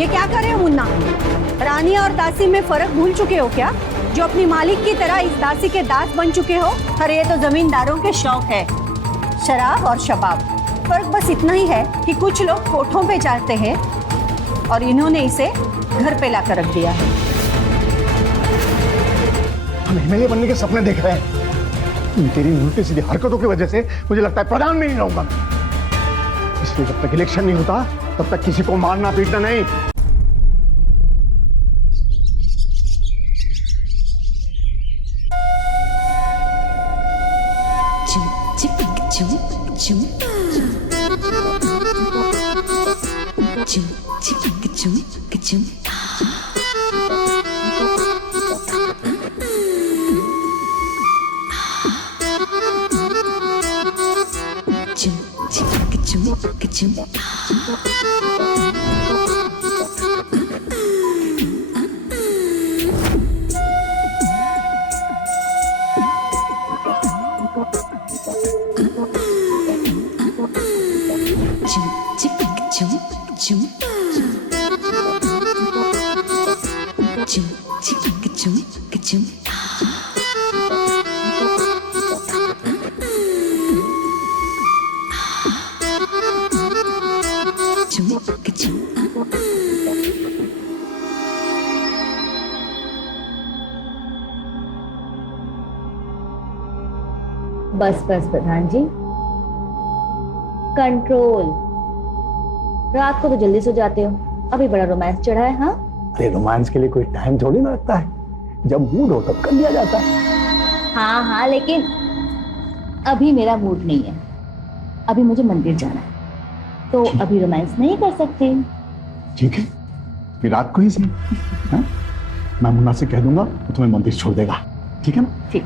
ये क्या कर रहे हो मुन्ना? रानी और दासी में फर्क भूल चुके हो क्या? जो अपनी मालिक की तरह इस दासी के दास बन चुके हो। अरे ये तो जमींदारों के शौक है, शराब और शबाब। फर्क बस इतना ही है कि कुछ लोग कोठों पे जाते हैं और इन्होंने इसे घर पे लाकर रख दिया है। हम एमएलए बनने के सपने देख रहे हैं। तेरी उल्टी सीधी हरकतों की वजह से मुझे लगता है प्रधान में नहीं रहूंगा। इसलिए जब तक इलेक्शन नहीं होता तब तक किसी को मारना पीटना नहीं। बस बस प्रधान जी, कंट्रोल। रात को तो जल्दी सो जाते हो, अभी बड़ा रोमांस चढ़ा है। हाँ, अरे रोमांस के लिए कोई टाइम थोड़ी ना लगता है, जब मूड हो तब कर दिया जाता है। हाँ हाँ, लेकिन अभी मेरा मूड नहीं है। अभी मुझे मंदिर जाना है, तो अभी रोमांस नहीं कर सकते। ठीक है, फिर रात को ही सही। मैं मुन्ना से कह दूंगा तो तुम्हें मंदिर छोड़ देगा, ठीक है ना? ठीक।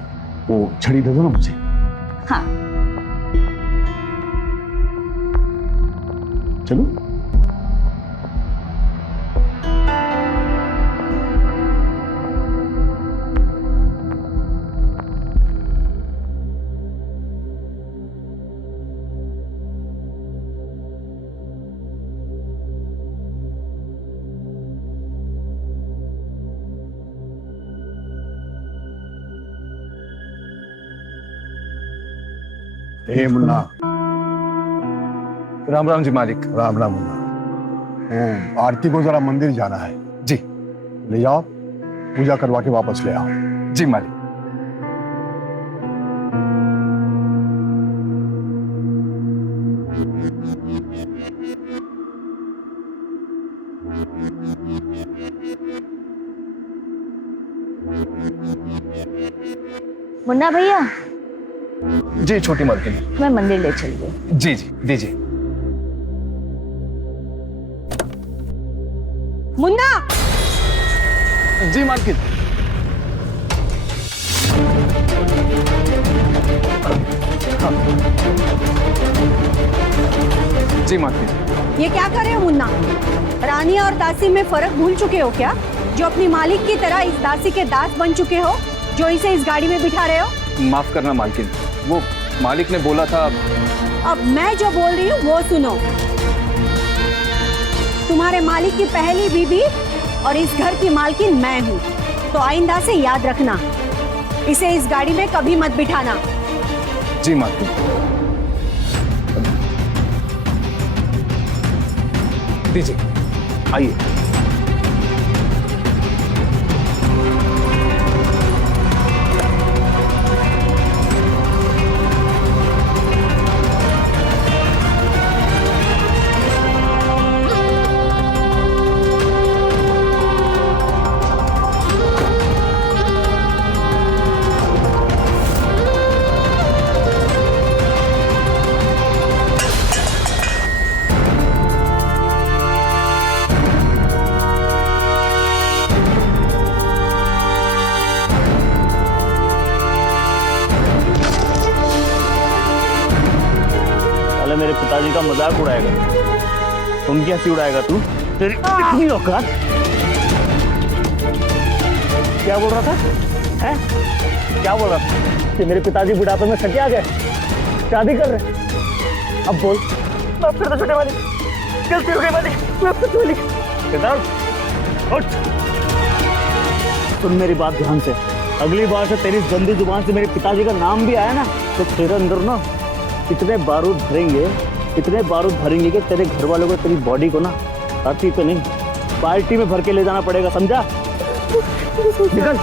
वो छड़ी दे दो ना मुझे। हाँ। चलो। ए मुन्ना। राम राम जी मालिक। राम राम मुन्ना। आरती को जरा मंदिर जाना है। जी। ले जाओ, पूजा करवा के वापस ले आओ। जी मालिक। मुन्ना भैया। जी छोटी मालकिन। मैं मंदिर ले चलिए। जी जी दीजिए। मुन्ना। जी मालकिन। जी मालकिन। ये क्या कर रहे हो मुन्ना? रानी और दासी में फर्क भूल चुके हो क्या? जो अपनी मालिक की तरह इस दासी के दास बन चुके हो, जो इसे इस गाड़ी में बिठा रहे हो। माफ करना मालकिन, वो मालिक ने बोला था। अब मैं जो बोल रही हूँ वो सुनो। तुम्हारे मालिक की पहली बीवी और इस घर की मालकिन मैं हूँ, तो आइंदा से याद रखना, इसे इस गाड़ी में कभी मत बिठाना। जी मालकिन। दीजिए, आइए। मेरे पिताजी का मजाक उड़ाएगा, तुम क्या हंसी उड़ाएगा तू? तेरी कितनी औकात? क्या बोल रहा था? हैं? क्या बोल रहा था? कि मेरे पिताजी बुढ़ापे में सके आ गए, शादी कर रहे? अब बोल। माफ कर दो छोटे वाली, गलती हो गई वाली, माफ कर दो वाली। सिद्धार्थ उठ। सुन मेरी बात ध्यान से, अगली बार से तेरी गंदी जुबान से मेरे पिताजी का नाम भी आया ना तो तेरे अंदर ना इतने बारूद भरेंगे कि तेरे घर वालों को तेरी बॉडी को ना हाथी पे नहीं बाल्टी में भर के ले जाना पड़ेगा, समझा? निकल।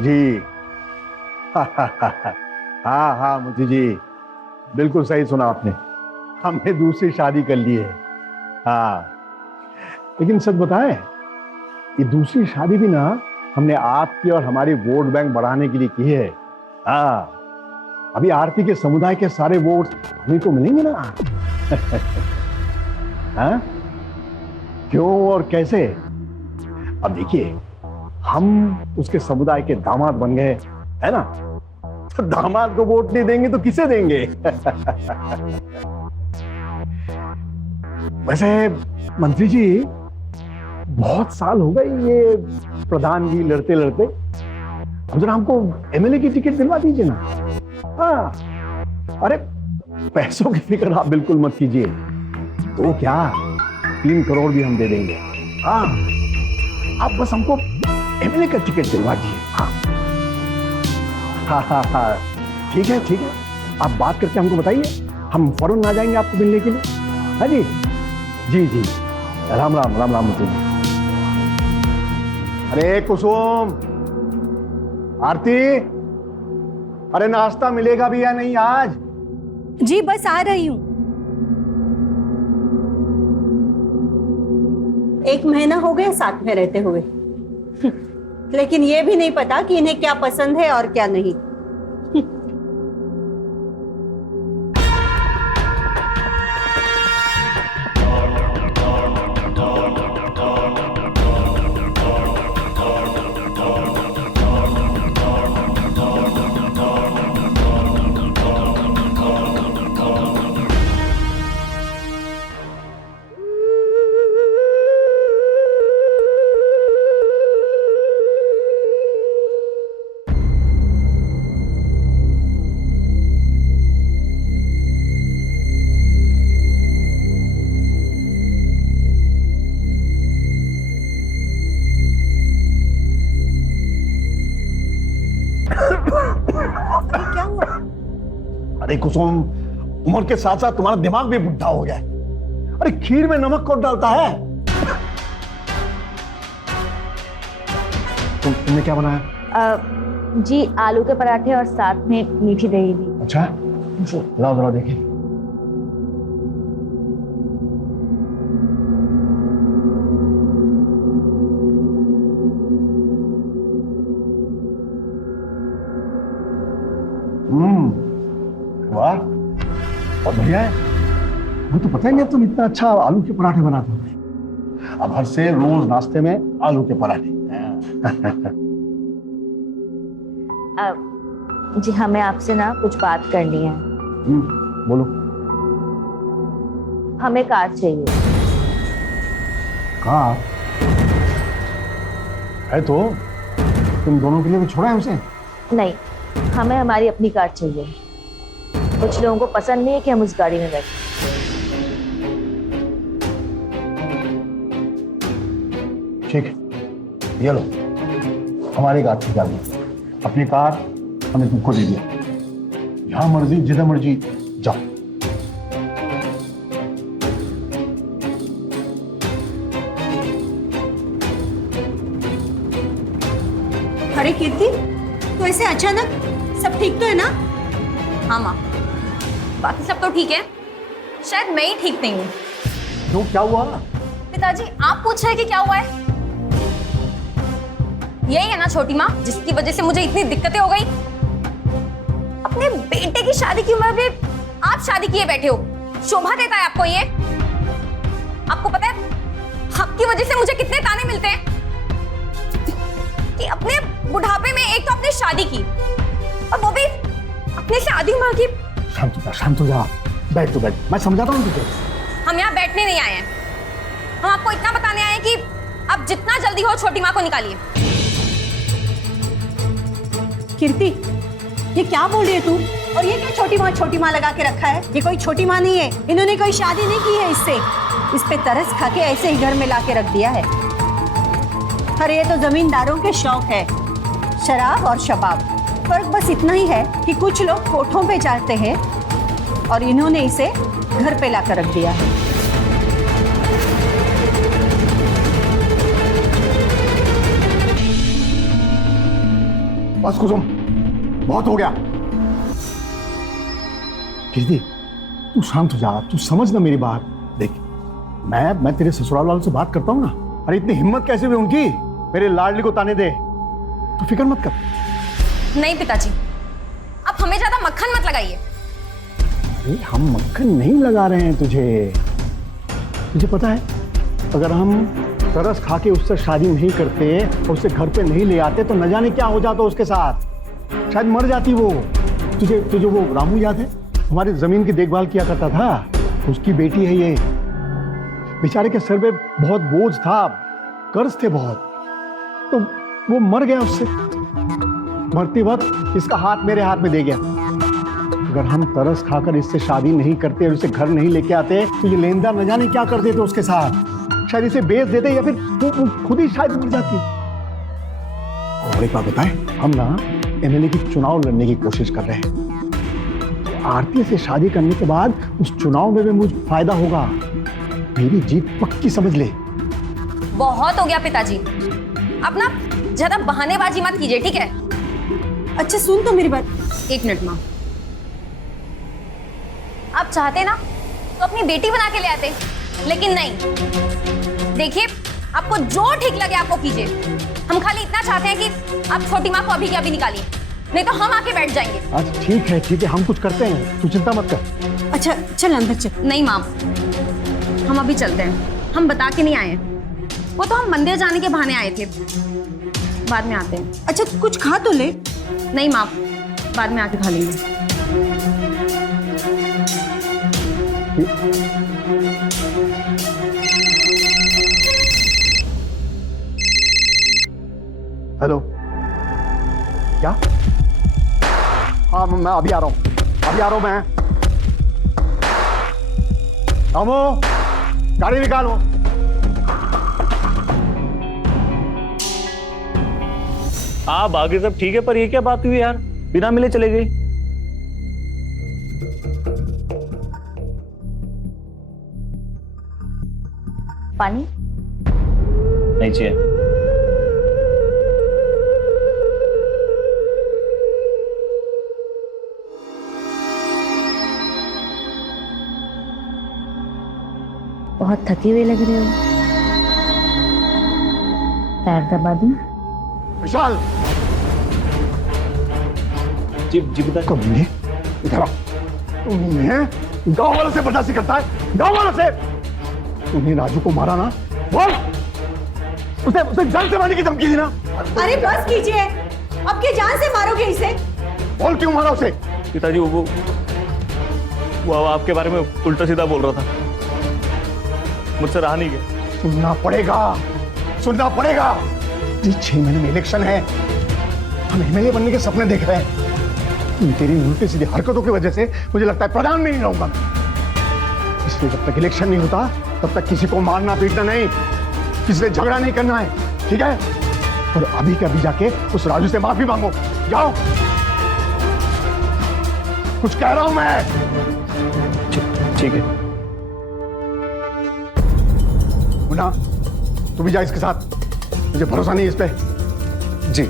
जी हाँ हाँ मोती जी, बिल्कुल सही सुना आपने। हमने दूसरी शादी कर ली है। हाँ, लेकिन सच बताएं, ये दूसरी शादी भी ना हमने आपकी और हमारी वोट बैंक बढ़ाने के लिए की है। हाँ, अभी आरती के समुदाय के सारे वोट हमें को मिलेंगे ना। हाँ, क्यों और कैसे? अब देखिए, हम उसके समुदाय के दामाद बन गए, है ना? तो दामाद को वोट नहीं देंगे तो किसे देंगे? वैसे मंत्री जी, बहुत साल हो गए ये प्रधान जी लड़ते लड़ते। अब जरा हमको एमएलए की टिकट दिलवा दीजिए ना। हाँ, अरे पैसों की फिक्र आप बिल्कुल मत कीजिए, तो क्या 3 करोड़ भी हम दे देंगे। हाँ, आप बस हमको एमएलए का टिकट दिलवा दीजिए। हाँ हाँ हाँ, ठीक है ठीक है, आप बात करके हमको बताइए, हम फौरन आ जाएंगे आपको मिलने के लिए। हाँ जी जी जी, राम राम राम राम। अरे कुसुम, आरती, अरे नाश्ता मिलेगा भी या नहीं आज? जी बस आ रही हूँ। 1 महीना हो गया साथ में रहते हुए, लेकिन ये भी नहीं पता कि इन्हें क्या पसंद है और क्या नहीं। क्या हुआ? अरे कुसुम, उम्र के साथ साथ तुम्हारा दिमाग भी बुढ़ा हो गया है। अरे खीर में नमक कौन डालता है? तुमने क्या बनाया? जी आलू के पराठे और साथ में मीठी दही भी। अच्छा, लाओ जरा देखिए। वाह, बहुत बढ़िया है। मुझे तो पता ही नहीं तुम इतना अच्छा आलू के पराठे बनाते हो। अब हर से रोज नाश्ते में आलू के पराठे। जी हमें आपसे ना कुछ बात करनी है। बोलो। हमें कार चाहिए। कार है तो तुम दोनों के लिए भी छोड़ा है उसे? नहीं, हमें हमारी अपनी कार चाहिए। कुछ लोगों को पसंद नहीं है कि हम उस गाड़ी में बैठे। ठीक है, ये लो, हमारी कार ठीक है। अपनी कार हमने तुमको दे दिया, जहां मर्जी जिधर मर्जी जाओ। अरे कीर्ति, तो ऐसे अचानक? सब ठीक तो है ना? हाँ माँ, बाकी सब तो ठीक है, शायद मैं ही ठीक नहीं हूँ। क्यों, क्या हुआ? पिताजी आप पूछ रहे हैं कि क्या हुआ है? यही है ना छोटी माँ जिसकी वजह से मुझे इतनी दिक्कतें हो गई। अपने बेटे की शादी की उम्र में आप शादी किए बैठे हो, शोभा देता है आपको ये? आपको पता है आपकी वजह से मुझे कितने ताने मिलते हैं कि अपने बुढ़ापे में एक तो आपने शादी की और वो भी अपने शादी उम्र की। शांत हो जा, बैठ तो बैठ, मैं समझाता हूँ तुझे। हम यहाँ बैठने नहीं आए हैं, हम आपको इतना बताने आए हैं कि आप जितना जल्दी हो छोटी माँ को निकालिए। कीर्ति, ये क्या बोल रही है तू? और ये क्या छोटी माँ लगा के रखा है? ये कोई छोटी माँ नहीं है, इन्होंने कोई शादी नहीं की है इससे। इस पे तरस खा के ऐसे ही घर में ला के रख दिया है। अरे ये तो जमींदारों के शौक है, शराब और शबाब। फर्क बस इतना ही है कि कुछ लोग कोठों पे जाते हैं और इन्होंने इसे घर पे ला कर रख दिया है। बस कुसुम, बहुत हो गया। कीर्ति, तू शांत हो जा, तू समझ ना मेरी बात। देख, मैं तेरे ससुराल वालों से बात करता हूँ ना। अरे इतनी हिम्मत कैसे हुई उनकी मेरे लाडली को ताने दे? तू फिक्र मत कर। नहीं पिताजी, आप हमें ज्यादा मक्खन मत लगाइए। अरे हम मक्खन नहीं लगा रहे हैं तुझे। तुझे पता है, अगर हम तरस खा के उससे शादी नहीं करते और उसे घर पे नहीं ले आते तो न जाने क्या हो जाता उसके साथ। शायद मर जाती वो। तुझे वो रामू याद है, हमारी जमीन की देखभाल किया करता था? उसकी बेटी है ये। बेचारे के सर पे बहुत बोझ था, कर्ज थे बहुत, तो वो मर गया उससे। मरते वक्त इसका हाथ मेरे हाथ में दे गया। अगर हम तरस खाकर इससे शादी नहीं करते और इसे घर नहीं लेके आते तो ये लेनदार न जाने क्या कर देते उसके साथ। शायद इसे बेच देते या फिर वो खुद ही शायद मर जाती। और एक बात बताएं, हम ना एमएलए की चुनाव लड़ने की कोशिश कर रहे हैं। आरती से शादी करने के बाद उस चुनाव में भी मुझे फायदा होगा। मेरी जीत पक्की समझ ले। बहुत हो गया पिताजी, आप ना ज्यादा बहानेबाजी मत कीजिए, ठीक है? अच्छा सुन तो मेरी बात। एक मिनट माँ, आप चाहते ना तो अपनी बेटी बना के ले आते, लेकिन नहीं। देखिए, आपको जो ठीक लगे आपको कीजिए। हम खाली इतना चाहते हैं कि आप छोटी माँ को अभी के अभी निकालिए, नहीं तो हम आके बैठ जाएंगे। अच्छा ठीक है, हम कुछ करते हैं, तू चिंता मत कर। अच्छा चल अंदर चल। नहीं माँ, हम अभी चलते हैं, हम बता के नहीं आए हैं। वो तो हम मंदिर जाने के बहाने आए थे, बाद में आते हैं। अच्छा कुछ खा तो ले। नहीं माँ, बाद में आके खा लेंगे। हेलो, क्या? हाँ मैं अभी आ रहा हूँ, मैं। रामू, गाड़ी निकालो। हाँ बाकी सब ठीक है, पर ये क्या बात हुई यार, बिना मिले चले गई? पानी नहीं चाहिए। बहुत थके हुए लग रहे हो, पैर दबा दूं? विशाल, जी पिता। कमीने, इधर आओ। तुम्हें गांव वालों से बर्दाश्त करता है? गांव वालों से? तुमने राजू को मारा ना? बोल, उसे जान से मारने की धमकी दी ना? अरे बस कीजिए, अब की जान से मारोगे इसे? बोल क्यों मारा उसे? पिताजी वो आपके बारे में उल्टा सीधा बोल रहा था, मुझसे रहा नहीं गया। सुनना पड़ेगा। 6 महीने में इलेक्शन है, हम एमएलए बनने के सपने देख रहे हैं। तेरी उल्टी सीधी हरकतों की वजह से मुझे लगता है प्रधान में नहीं रहूंगा। इसलिए जब तक इलेक्शन नहीं होता तब तक किसी को मारना पीटना नहीं, किसी से झगड़ा नहीं करना है, ठीक है? और अभी के अभी जाके उस राजू से माफी मांगो, जाओ। कुछ कह रहा हूं मैं। ठीक है। मुन्ना, तू भी जा इसके साथ, मुझे भरोसा नहीं इस पे। जी।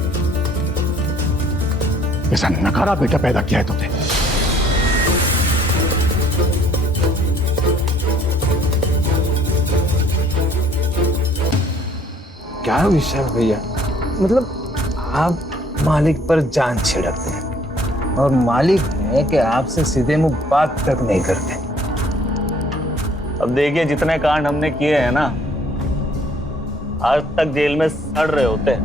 ऐसा नकारा बेटा पैदा किया है तुमने। क्या विषय भैया, मतलब आप मालिक पर जान छिड़कते हैं और मालिक है कि आपसे सीधे मुंह बात तक नहीं करते। अब देखिए, जितने कांड हमने किए हैं ना, आज तक जेल में सड़ रहे होते।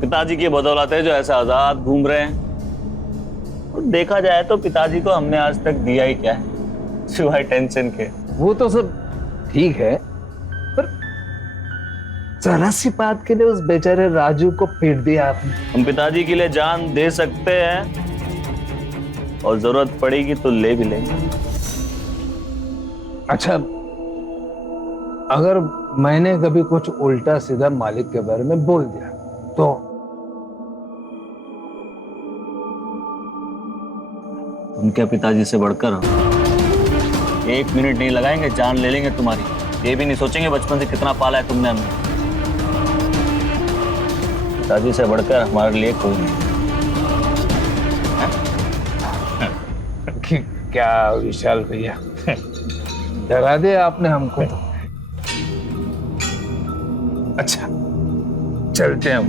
पिताजी की बदौलत है जो ऐसे आजाद घूम रहे हैं। देखा जाए तो पिताजी को हमने आज तक दिया ही क्या है, सिवाय टेंशन के। वो तो सब ठीक है, पर जरा सी बात के लिए उस बेचारे राजू को पीट दिया आपने। हम पिताजी के लिए जान दे सकते हैं और जरूरत पड़ेगी तो ले भी लेंगे। अच्छा, अगर मैंने कभी कुछ उल्टा सीधा मालिक के बारे में बोल दिया तो? तुम क्या पिताजी से बढ़कर हो? 1 मिनट नहीं लगाएंगे, जान ले लेंगे तुम्हारी। ये भी नहीं सोचेंगे बचपन से कितना पाला है तुमने हमें। पिताजी से बढ़कर हमारे लिए कोई नहीं। क्या विशाल भैया, डरा दिया आपने हमको तो। अच्छा, चलते हम।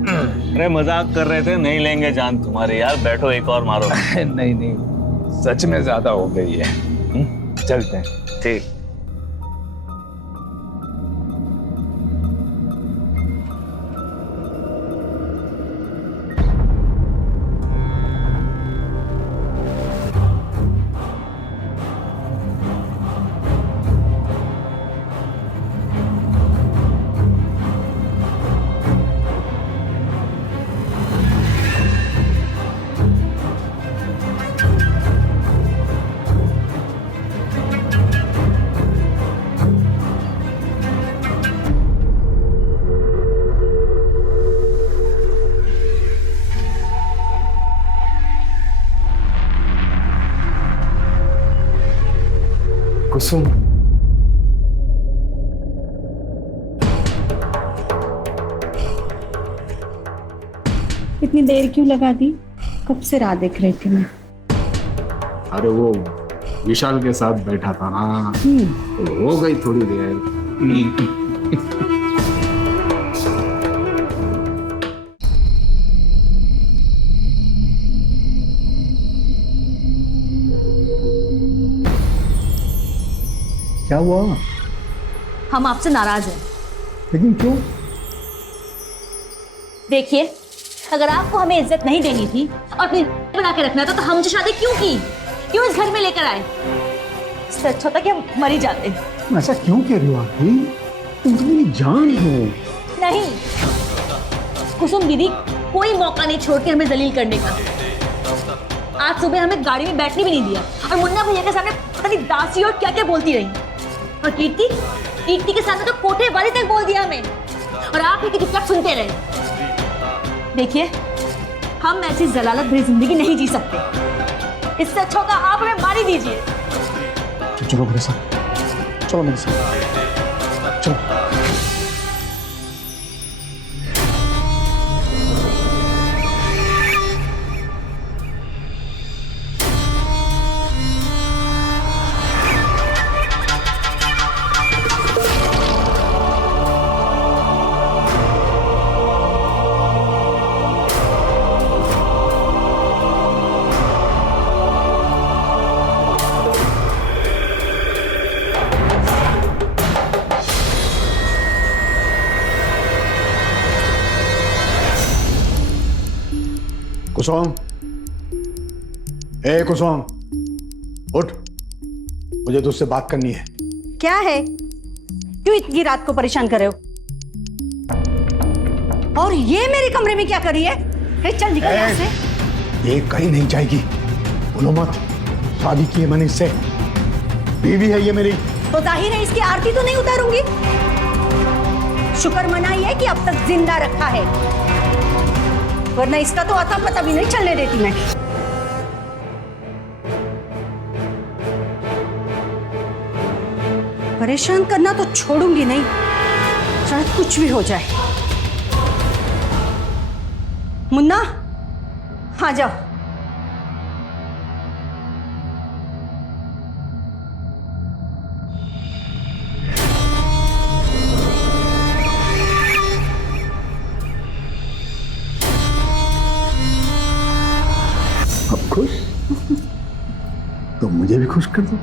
अरे मजाक कर रहे थे, नहीं लेंगे जान तुम्हारी यार। बैठो, एक और मारो। नहीं नहीं, सच में ज्यादा हो गई है। चलते हैं। ठीक। कुसुम, इतनी देर क्यों लगा दी? कब से राह देख रही थी मैं। अरे वो विशाल के साथ बैठा था ना, तो हो गई थोड़ी देर। क्या हुआ? हम आपसे नाराज हैं। लेकिन क्यों? देखिए, अगर आपको हमें इज्जत नहीं देनी थी और अपनी बना के रखना था तो हमसे शादी क्यों की? क्यों इस घर में लेकर आए? इससे अच्छा होता कि हम मर ही जाते। ऐसा क्यों कह रही हो आखिरी? तुम तो मेरी जान हो। नहीं, कुसुम दीदी कोई मौका नहीं छोड़ के हमें जलील करने का। आज सुबह हमें गाड़ी में बैठने भी नहीं दिया और मुन्ना भैया के सामने पता नहीं दासी और क्या क्या बोलती रही। और कीर्ति के सामने तो कोठे वाली तक बोल दिया हमें, और आप ही की चुपचाप सुनते रहे। देखिए, हम ऐसी जलालत भरी जिंदगी नहीं जी सकते। इससे अच्छा होगा आप हमें मार ही दीजिए। चलो मेरे साथ, चलो मेरे साथ, चलो। कुसुम, ए कुसुम, उठ, मुझे तुझसे बात करनी है। क्या है? क्यों इतनी रात को परेशान कर रहे हो? और ये मेरे कमरे में क्या कर रही है? चल निकल यहाँ से। ये कहीं नहीं जाएगी, बोलो मत। शादी की है मैंने इससे, बीवी है ये मेरी। तो जाहिर है इसकी आरती तो नहीं उतारूंगी। शुक्र मनाई है कि अब तक जिंदा रखा है, वरना इसका तो आता पता भी नहीं चलने देती मैं। परेशान करना तो छोड़ूंगी नहीं, चाहे कुछ भी हो जाए। मुन्ना, आ जाओ। अब खुश? तो मुझे भी खुश कर दो।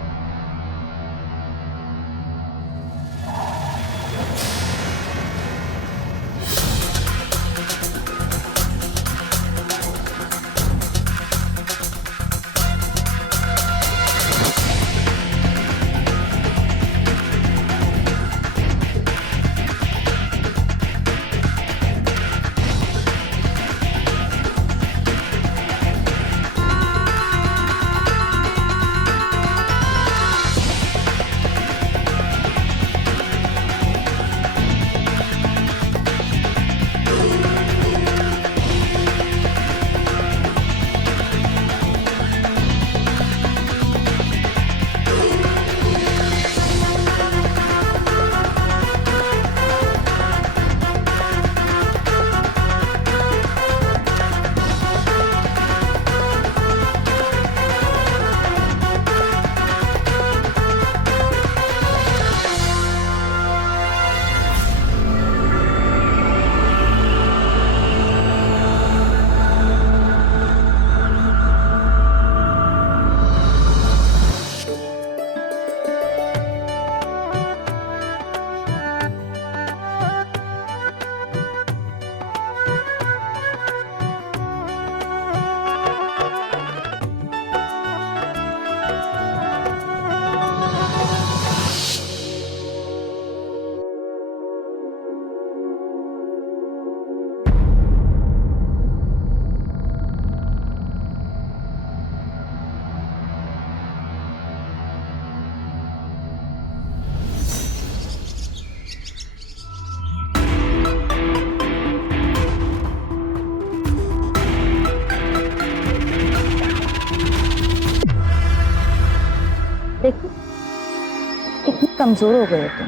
कमजोर हो गए हो तुम।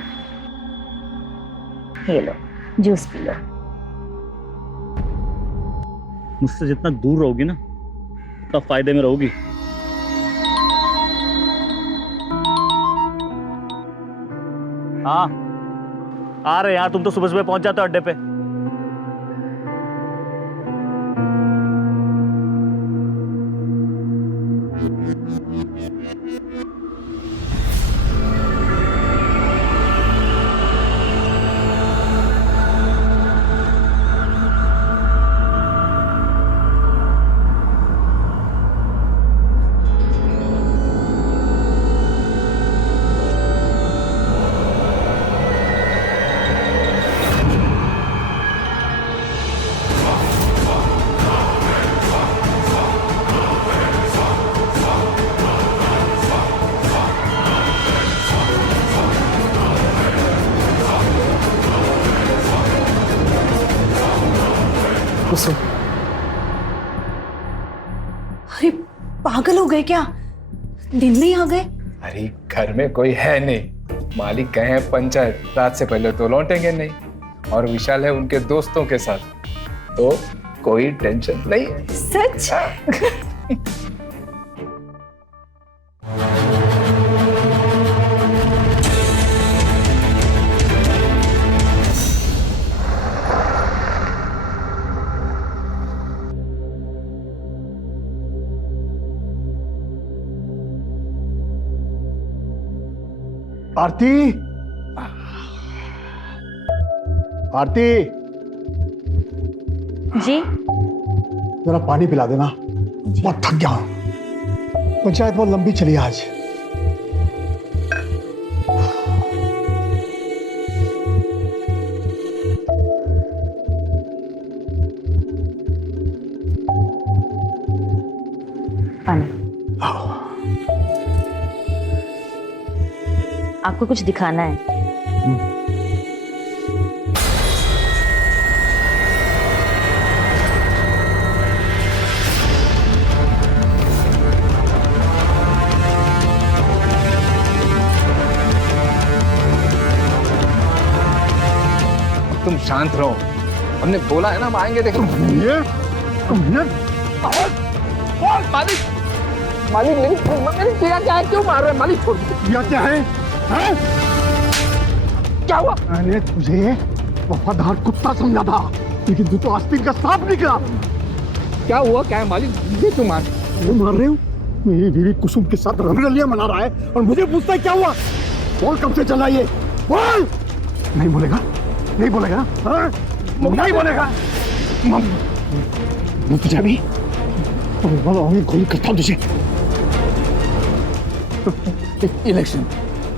ये लो जूस पी लो। मुझसे जितना दूर रहोगी ना उतना फायदे में रहोगी। हाँ आ रहे यार, तुम तो सुबह सुबह पहुंच जाते हो अड्डे पे। कुसुम, अरे पागल हो गए क्या? दिन में ही आ गए? अरे घर में कोई है नहीं, मालिक गए हैं पंचायत, रात से पहले तो लौटेंगे नहीं। और विशाल है उनके दोस्तों के साथ, तो कोई टेंशन नहीं है। सच? आरती, आरती, जी जरा पानी पिला देना, बहुत थक गया हूं। पंचायत बहुत लंबी चली आज। पानी। आपको कुछ दिखाना है? तुम शांत रहो, हमने बोला है ना हम आएंगे। देखो मालिक, मालिक मैंने किया क्या है? क्यों मार रहे हैं मालिक? छोड़ यह क्या है? हैं? क्या हुआ? मैंने तुझे वफादार कुत्ता समझा था, लेकिन तू तो आस्तीन का सांप निकला। क्या हुआ? क्या है मालिक? ये क्यों मार रहे हो? मेरी बीवी कुसुम के साथ रंगरलियां मना रहा है और मुझे पूछता है क्या हुआ? बोल, कब से चला ये? बोल। नहीं बोलेगा? नहीं बोलेगा? हाँ? नहीं बोलेगा? तुझे भी गोली करता हूं तुझे।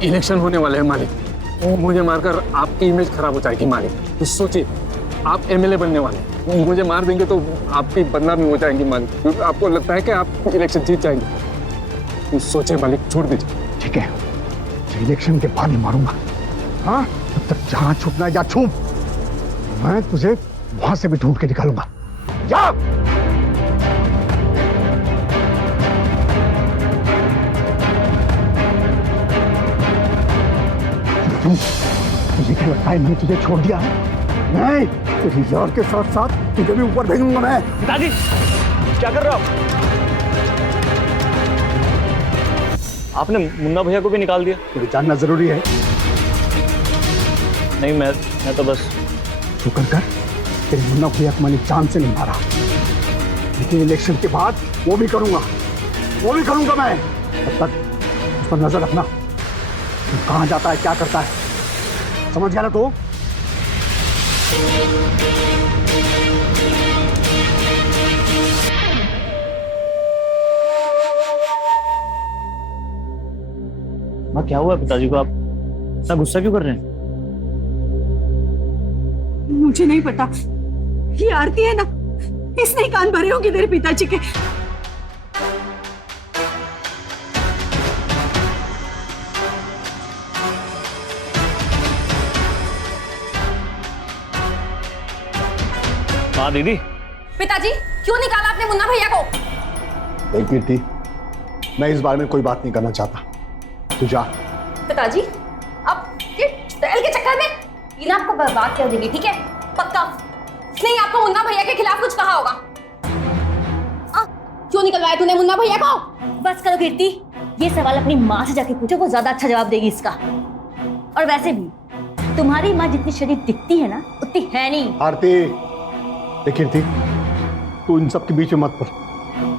इलेक्शन होने वाले हैं मालिक, वो मुझे मारकर आपकी इमेज खराब हो जाएगी मालिक। तो सोचिए, आप एमएलए बनने वाले हैं, मुझे मार देंगे तो आपकी बदनामी हो जाएगी मालिक, क्योंकि आपको लगता है कि आप इलेक्शन जीत जाएंगे। तो सोचिए मालिक, छोड़ दीजिए। ठीक है, इलेक्शन के बाद ही मारूंगा। हाँ, तब तक जहां छुपना है जा छुप, मैं तुझे वहां से भी ढूंढ के निकालूंगा। जा। तुझे क्या लगता है मैंने तुझे छोड़ दिया है? नहीं, तेरी यार के साथ साथ तुझे भी ऊपर भेजूंगा मैं। पिताजी क्या कर रहे हो आप? आपने मुन्ना भैया को भी निकाल दिया? तुझे जानना जरूरी है। नहीं, मैं तो बस शुक्र कर तेरे मुन्ना भैया को मैंने जान से नहीं मारा, लेकिन इलेक्शन के बाद वो भी करूंगा मैं। तब तक उस पर नजर रखना, वो कहां जाता है, क्या करता है, समझ गया ना? तो माँ, क्या हुआ पिताजी को? आप इतना गुस्सा क्यों कर रहे हैं? मुझे नहीं पता, ये आरती है ना, इसने ही कान भरे होंगे तेरे पिताजी के। हाँ दीदी। पिताजी, क्यों निकाला आपने मुन्ना भैया को? देख कीर्ति, मैं इस बारे में कोई बात नहीं करना चाहता, तू जा। पिताजी, ये ना आपको बर्बाद कर देगी, ठीक है? पक्का नहीं आपको मुन्ना भैया के खिलाफ कुछ कहा होगा। क्यों निकलवाया तूने मुन्ना भैया को? बस करो कीर्ति, ये सवाल अपनी माँ से जाके पूछो, वो ज्यादा अच्छा जवाब देगी इसका। और वैसे भी तुम्हारी माँ जितनी शरीफ दिखती है ना उतनी है नहीं। आरती, देख कीर्ति, तू इन सब के बीच में मत पड़,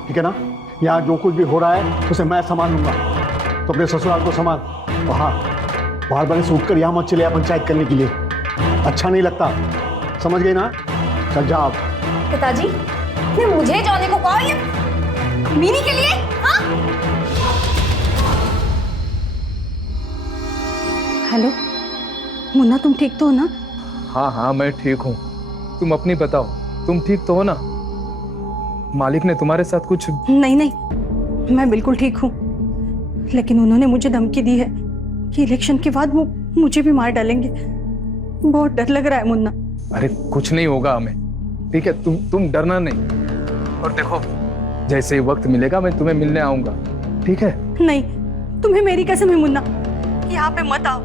ठीक है ना? यहाँ जो कुछ भी हो रहा है उसे मैं संभाल लूंगा, तो अपने ससुराल को संभाल। और हाँ, बार बार से उठकर यहाँ मत चले पंचायत करने के लिए, अच्छा नहीं लगता, समझ गई ना? चल जा आप। पिताजी ने मुझे जाने को कहा, ये मीनी के लिए? हाँ? हेलो मुन्ना, तुम ठीक तो हो ना? हाँ हाँ मैं ठीक हूँ, तुम अपनी बताओ, तुम ठीक तो हो ना? मालिक ने तुम्हारे साथ कुछ? नहीं नहीं, मैं बिल्कुल ठीक हूँ, लेकिन उन्होंने मुझे धमकी दी है कि इलेक्शन के बाद वो मुझे भी मार डालेंगे। बहुत डर लग रहा है मुन्ना। अरे कुछ नहीं होगा हमें, ठीक है? तुम डरना नहीं। और देखो, जैसे ही वक्त मिलेगा मैं तुम्हें मिलने आऊंगा, ठीक है? नहीं, तुम्हें मेरी कसम है मुन्ना, यहाँ पे मत आओ,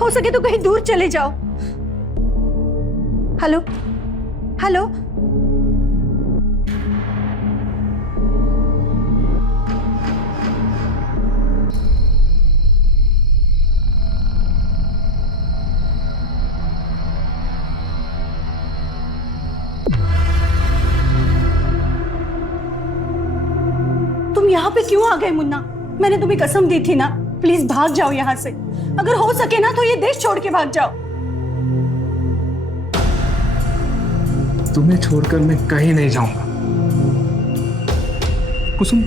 हो सके तो कहीं दूर चले जाओ। हेलो हेलो, तुम यहाँ पे क्यों आ गए मुन्ना? मैंने तुम्हें कसम दी थी ना, प्लीज भाग जाओ यहाँ से, अगर हो सके ना तो ये देश छोड़ के भाग जाओ। तुम्हें छोड़कर मैं कहीं नहीं जाऊंगा कुसुम,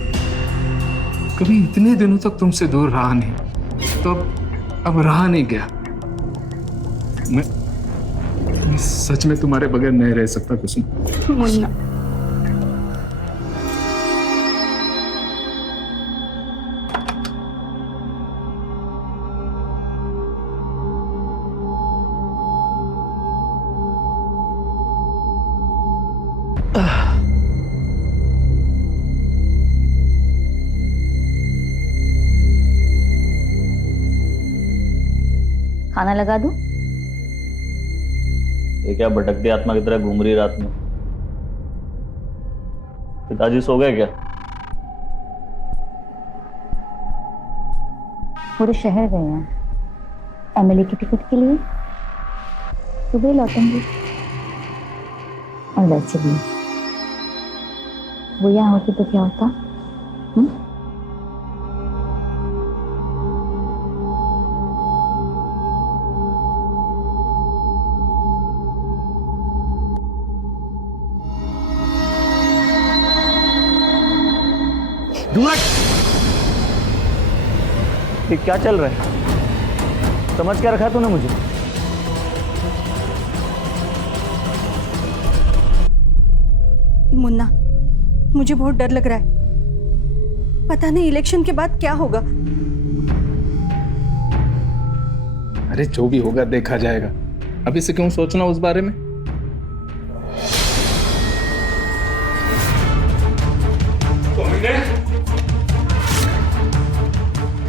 कभी इतने दिनों तक तुमसे दूर रहा नहीं, तो अब रहा नहीं गया। मैं सच में तुम्हारे बगैर नहीं रह सकता कुसुम। मुन्ना, खाना लगा दूं? ये क्या भटकती आत्मा की तरह घूम रही रात में? पिताजी सो गए क्या? पूरे शहर गए हैं एमएलए की टिकट के लिए, सुबह लौटेंगे। और वैसे भी वो यहाँ होती तो क्या होता? ये क्या चल रहा है? समझ क्या रखा है तूने मुझे? मुन्ना, मुझे बहुत डर लग रहा है, पता नहीं इलेक्शन के बाद क्या होगा। अरे जो भी होगा देखा जाएगा, अभी से क्यों सोचना उस बारे में?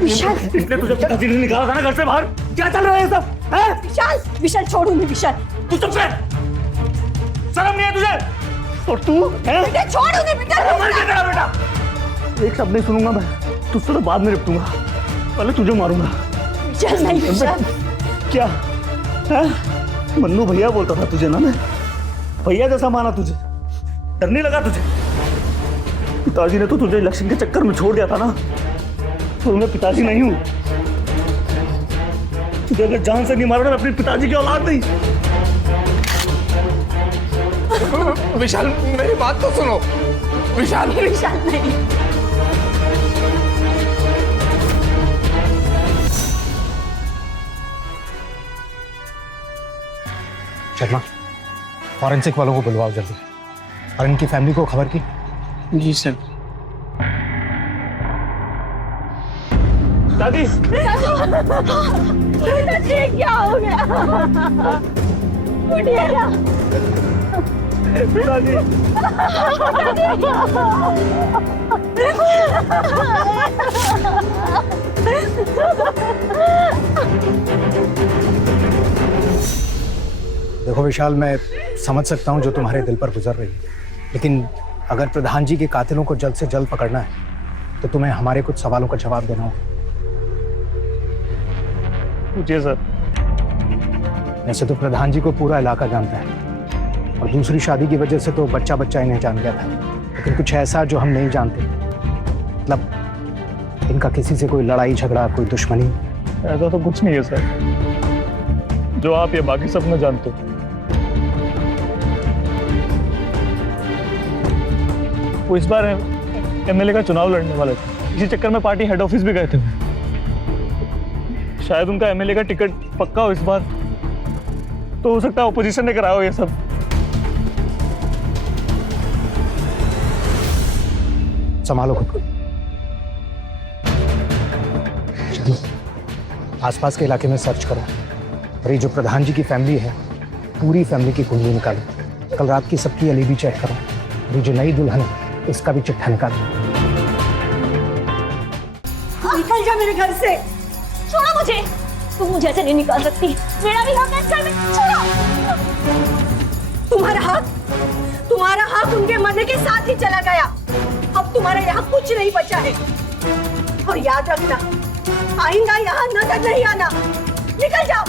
विशाल, इसने तुझे पिताजी ने निकाला था ना घर से बाहर? क्या चल रहा है ये सब? हैं? विशाल, विशाल छोड़ उन्हें। विशाल, तू चुप से, शर्म नहीं है तुझे? और तू हैं? बेटा छोड़ उन्हें। बेटा मर गया तेरा बेटा। एक शब्द नहीं सुनूंगा मैं, तुझसे तो बाद में निपटूंगा, पहले तुझे मारूंगा। विशाल नहीं। विशाल क्या है? मन्नू भैया बोलता था तुझे ना, मैं भैया जैसा माना तुझे, डर नहीं लगा तुझे? पिताजी ने तो तुझे इलेक्शन के चक्कर में छोड़ दिया था ना, तो मैं पिताजी नहीं हूं। तुझे अगर जान से नहीं मारा ना, अपने पिताजी की औलाद नहीं। विशाल मेरी बात तो सुनो। विशाल, विशाल नहीं। शर्मा, फॉरेंसिक वालों को बुलवाओ जल्दी, और इनकी फैमिली को खबर की। जी सर। दादी, क्या हो गया? उठिए ना। पिताजी, देखो विशाल, मैं समझ सकता हूँ जो तुम्हारे दिल पर गुजर रही है, लेकिन अगर प्रधान जी के कातिलों को जल्द से जल्द पकड़ना है तो तुम्हें हमारे कुछ सवालों का जवाब देना होगा। पूछिए सर। वैसे तो प्रधान जी को पूरा इलाका जानता है और दूसरी शादी की वजह से तो बच्चा बच्चा इन्हें जान गया था, लेकिन कुछ ऐसा जो हम नहीं जानते, मतलब इनका किसी से कोई लड़ाई झगड़ा, कोई दुश्मनी? ऐसा तो कुछ नहीं है सर, जो आप ये बाकी सब न जानते हो। वो इस बार एमएलए का चुनाव लड़ने वाले थे, इसी चक्कर में पार्टी हेड ऑफिस भी गए थे। शायद उनका एमएलए का टिकट पक्का हो इस बार, तो हो सकता है ऑपोजिशन ने कराया हो ये सब। संभालो खुद को। चलो आसपास के इलाके में सर्च करो और ये जो प्रधान जी की फैमिली है, पूरी फैमिली की कुंडली निकालो। कल रात की सबकी एलईडी चेक करो और ये जो नई दुल्हन है इसका भी चिट्ठा निकालो। निकल जा मेरे घर से। छोड़ो मुझे, तुम मुझे ऐसे नहीं निकाल सकती। मेरा भी हक है इस घर में। छोड़ो। तुम्हारा हक उनके मरने के साथ ही चला गया। अब तुम्हारा यहाँ कुछ नहीं बचा है। और याद रखना, आइंदा यहाँ नजर नहीं आना। निकल जाओ।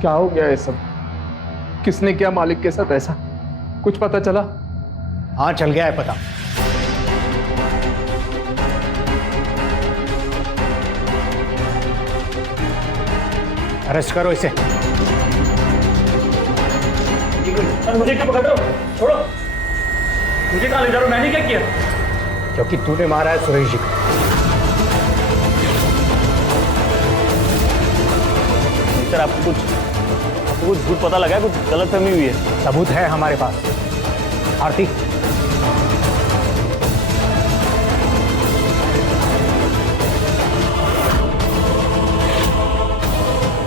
क्या हो गया ये सब? किसने किया मालिक के साथ ऐसा? कुछ पता चला? हाँ चल गया है पता। अरेस्ट करो इसे। मुझे क्यों पकड़ रहे हो? छोड़ो। मुझे कहाँ ले जा रहे हो? मैंने क्या किया? क्योंकि तूने मारा है सुरेश जी को। सर आपको कुछ झूठ पता लगा है, कुछ गलतफहमी हुई है। सबूत है हमारे पास। आरती,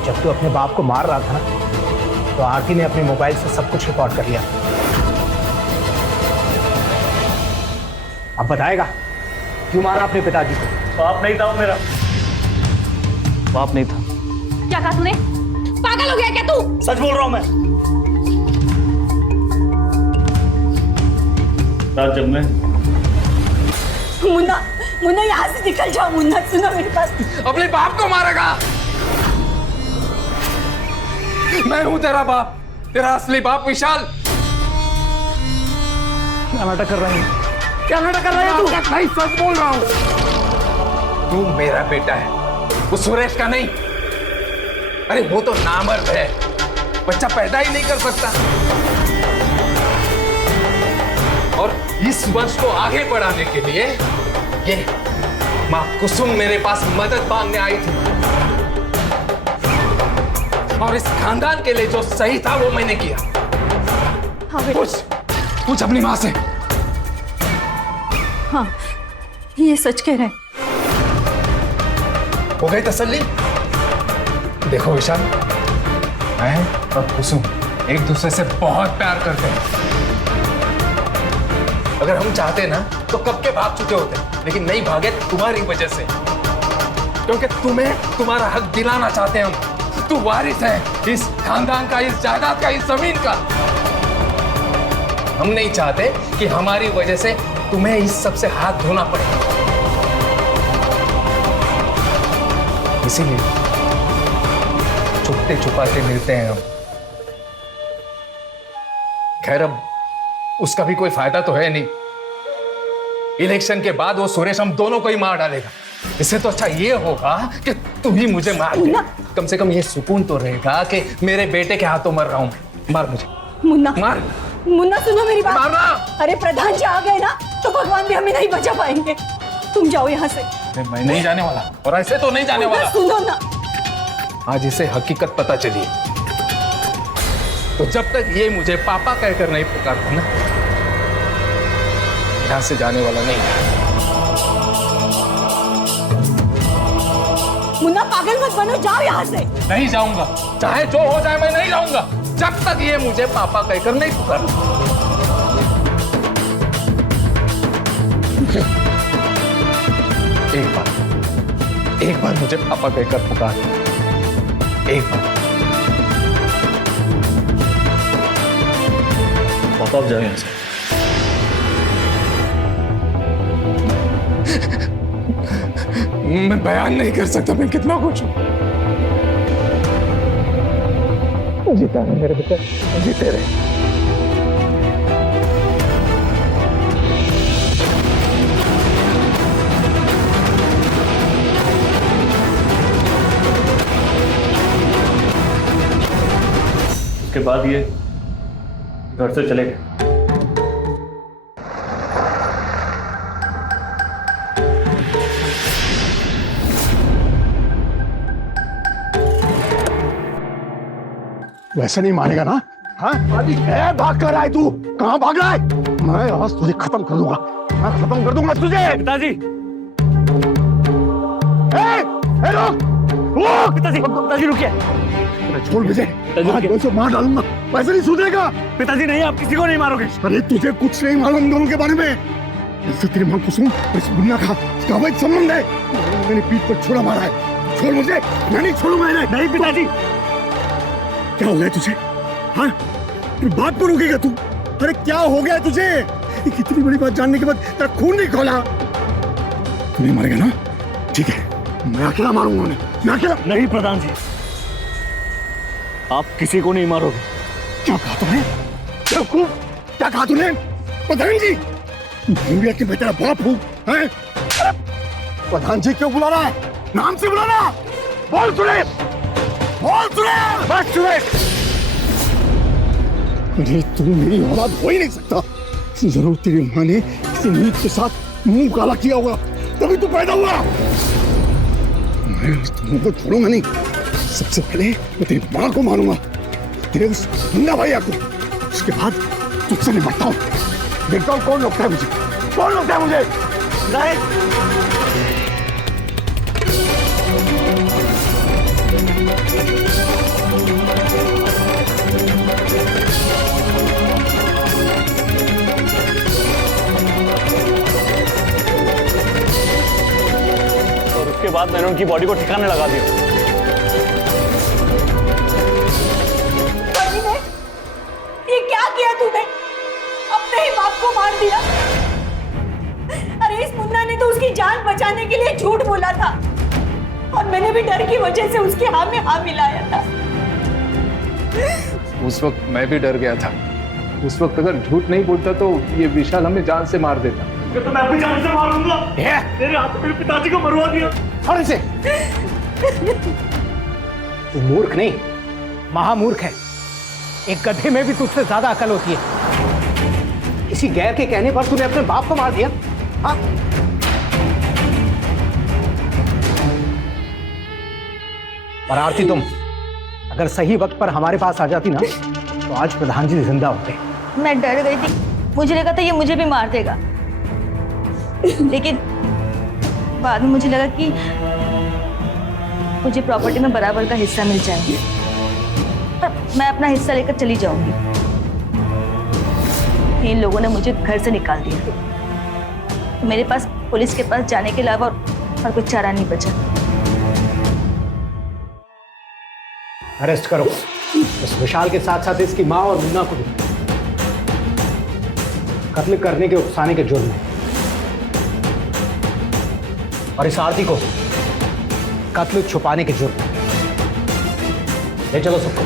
जब तू अपने बाप को मार रहा था तो आरती ने अपने मोबाइल से सब कुछ रिकॉर्ड कर लिया। अब बताएगा क्यों मारा अपने पिताजी को? बाप नहीं था वो मेरा, बाप नहीं था। क्या कहा तूने? पागल हो गया क्या तू? सच बोल रहा हूं मैं। रात जब मैं मुन्ना यहाँ से निकल जाओ। मुन्ना सुनो मेरे पास। अपने बाप को मारेगा? मैं हूं तेरा बाप, तेरा असली बाप विशाल। क्या नाटक कर रहा है? क्या नाटक कर रहा है तू? नहीं, सच बोल रहा हूं। तू मेरा बेटा है, वो सुरेश का नहीं। अरे वो तो नामर्द है, बच्चा पैदा ही नहीं कर सकता। और इस वंश को आगे बढ़ाने के लिए ये मां कुसुम मेरे पास मदद मांगने आई थी, और इस खानदान के लिए जो सही था वो मैंने किया। पूछ अपनी मां से। हाँ, ये सच कह रहे हैं। हो गई तसल्ली? देखो विशाल, मैं और कुसुम एक दूसरे से बहुत प्यार करते हैं। अगर हम चाहते ना तो कब के भाग चुके होते, लेकिन नहीं भागे तुम्हारी वजह से, क्योंकि तुम्हें तुम्हारा हक दिलाना चाहते हैं हम। तू वारिस है इस खानदान का, इस जायदाद का, इस जमीन का। हम नहीं चाहते कि हमारी वजह से तुम्हें इस सब से हाथ धोना पड़े, इसीलिए छुपते छुपाते मिलते हैं हम। खैर अब उसका भी कोई फायदा तो है नहीं। इलेक्शन के बाद वो सुरेश हम दोनों को ही मार डालेगा। इससे तो अच्छा ये होगा कि तू ही मुझे मार दे। कम से कम ये सुकून तो रहेगा कि मेरे बेटे के हाथों मर रहा हूं मैं। मार मुझे। मुन्ना सुनो मेरी बात। मारना। अरे प्रधान जी आ गए ना तो भगवान भी हमें नहीं बचा पाएंगे। तुम जाओ यहाँ से। मैं नहीं जाने वाला, और ऐसे तो नहीं जाने वाला। सुनो ना, आज इसे हकीकत पता चली, तो जब तक ये मुझे पापा कहकर नहीं पुकारता ना, यहां से जाने वाला नहीं है। मुन्ना पागल मत बनो, जाओ यहाँ से। नहीं जाऊंगा, चाहे जो हो जाए मैं नहीं जाऊंगा, जब तक ये मुझे पापा कहकर नहीं पुकारता। एक बार मुझे पापा कहकर पुकार, एक बार। पापा आप जाए यहाँ से। मैं बयान नहीं कर सकता मैं कितना खुश हूं। जीता रहे मेरे बेटे, जीते रहे। उसके बाद ये घर से चले गए। वैसे नहीं मानेगा ना? हाँ? भाग कर आए तू? कहाँ भाग रहा है? मैं आज तुझे खत्म कर दूंगा, मैं खत्म कर दूंगा तुझे। पिताजी, रुक! पिताजी, पिताजी रुकिए। छोड़ मुझे, आज मैं उसे मार डालूंगा, वैसे नहीं सुधरेगा। पिताजी नहीं, आप किसी को नहीं मारोगे। अरे तुझे कुछ नहीं मालूम हम दोनों के बारे में। इससे तेरी मां को सुन, इस दुनिया का इसका अवैध संबंध है। मैंने पीठ पर छुरा मारा है, छोड़ मुझे। मैं नहीं छोड़ूंगा इन्हें। नहीं पिताजी। क्या हो गया तुझे? हाँ, तेरी बात पर रुकेगा तू? अरे क्या हो गया तुझे? इतनी बड़ी बात जानने के बाद तेरा खून नहीं खोला। तू नहीं मारेगा ना? ठीक है, मैं अकेला मारूंगा उन्हें, मैं अकेला। नहीं प्रधान जी, आप किसी को नहीं मारोगे। क्या कहा तूने? क्या कहा तूने? प्रधान जी, इंडिया के मैं तेरा बाप हूँ, हैं? प्रधान जी क्यों बुला रहा है? नाम से बुला रहा। बोल सुरेश, बोल सुरेश, बस सुरेश। अरे तू मेरी औलाद हो ही नहीं सकता। जरूर तेरी माँ ने किसी नीच के साथ मुंह काला किया होगा, तभी तू पैदा हुआ। मैं तुमको छोड़ूंगा नहीं। सबसे पहले मैं तेरी माँ को मारूंगा, तेरे उस मुन्ना भैया को। उसके बाद तुझसे निपटता हूँ। देखता हूँ कौन रोकता है मुझे, कौन रोकता है मुझे। और उसके बाद मैंने उनकी बॉडी को ठिकाने लगा दिया। ये क्या किया तूने? अपने ही बाप को मार दिया। अरे इस मुन्ना ने तो उसकी जान बचाने के लिए झूठ बोला था, और मैंने भी डर की वजह से उसकी हाँ में हाँ मिलाया था। उस वक्त मैं भी डर गया था। उस वक्त अगर झूठ नहीं बोलता तो ये विशाल हमें जान से मार देता। तो मैं अपनी जान से मारूंगा। मेरे हाथ में मेरे पिताजी को मरवा दिया। छोड़ इसे। तू मूर्ख नहीं, महामूर्ख है। एक गधे में भी तुझसे ज्यादा अकल होती है। किसी गैर के कहने पर तूने अपने बाप को मार दिया। हाँ? और आरती, तुम अगर सही वक्त पर हमारे पास आ जाती ना, तो आज प्रधान जी जिंदा होते। मैं डर गई थी, मुझे लगा था ये मुझे भी मार देगा, लेकिन बाद में मुझे लगा कि मुझे प्रॉपर्टी में बराबर का हिस्सा मिल जाएगा, पर मैं अपना हिस्सा लेकर चली जाऊंगी। इन लोगों ने मुझे घर से निकाल दिया, मेरे पास पुलिस के पास जाने के अलावा और कुछ चारा नहीं बचा। अरेस्ट करो इस विशाल के साथ साथ इसकी माँ और मुन्ना को भी, कत्ल करने के उकसाने के जुर्म में, और इस आरती को कत्ल छुपाने के जुर्म में। ले चलो सबको।